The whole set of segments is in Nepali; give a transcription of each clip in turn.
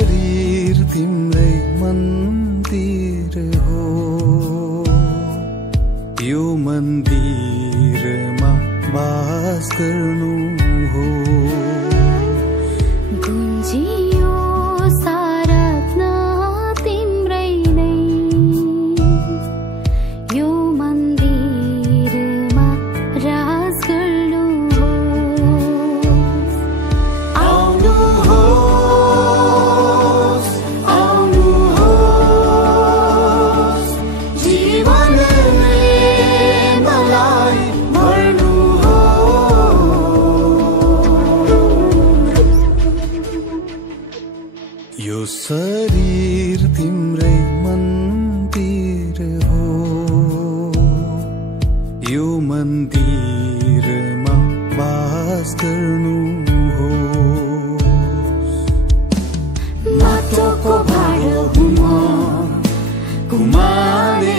शरीर तिम्रै मन्दिर हो, यो मन्दिरमा वास गर्नु हो। गुन्जियो सारत्न तिम्रै नै, यो मन्दिरमा राज गर्नु हो। आउनुहोस्, आउनुहोस्, जीवनले मलाई यो शरीर तिम्रै मन्दिर हो, यो मन्दिरमा वास गर्नु हो। माटोको भाँडो हुँ म, घुमाने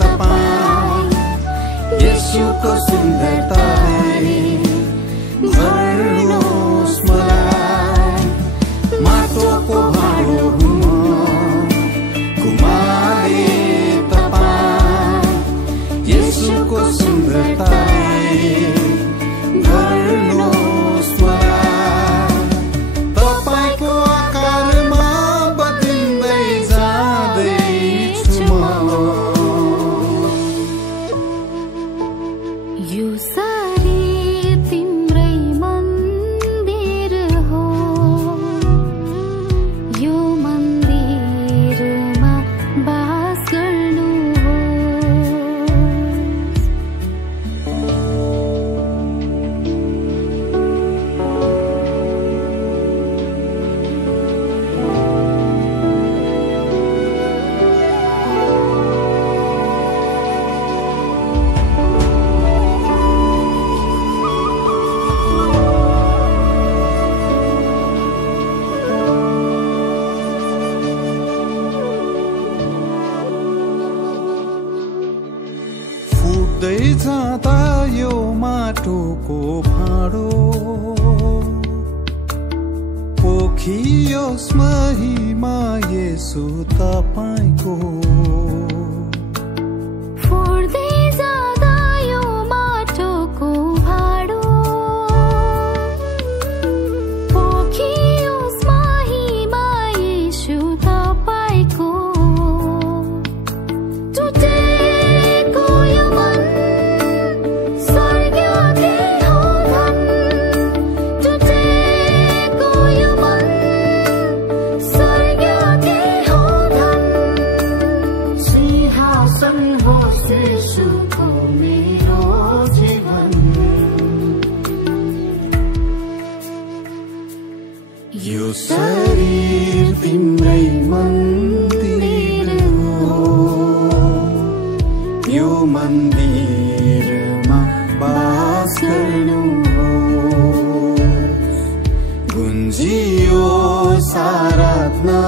तपाईँ, येशूको सुन्दरताले भर्नुहोस् मलाई। माटोको भाँडो हुँ म, घुमाने तपाईँ, येशूको सुन्दरताले भर्नुहोस् मलाई। तपाईको आकारमा बदलिँदै जाँदैछु म। यो शरीर तिम्रै मन्दिर हो, यो मन्दिरमा वास गर्नु हो। फुट्दै जाँदा यो माटोको भाँडो, पोखियोस् महिमा येशू तपाईको। फुट्दै जाँदा यो माटोको भाँडो, पोखियोस् महिमा येशू तपाईको। टुटेको यो मन स्वर्गकै हो धन, टुटेको यो मन स्वर्गकै हो धन। सिंहासन होस् येशूको मेरो जीवन, यो शरीर तिम्रै मन्दिर हो, यो मन्दिरमा वास गर्नु हो। गुन्जियो आराधना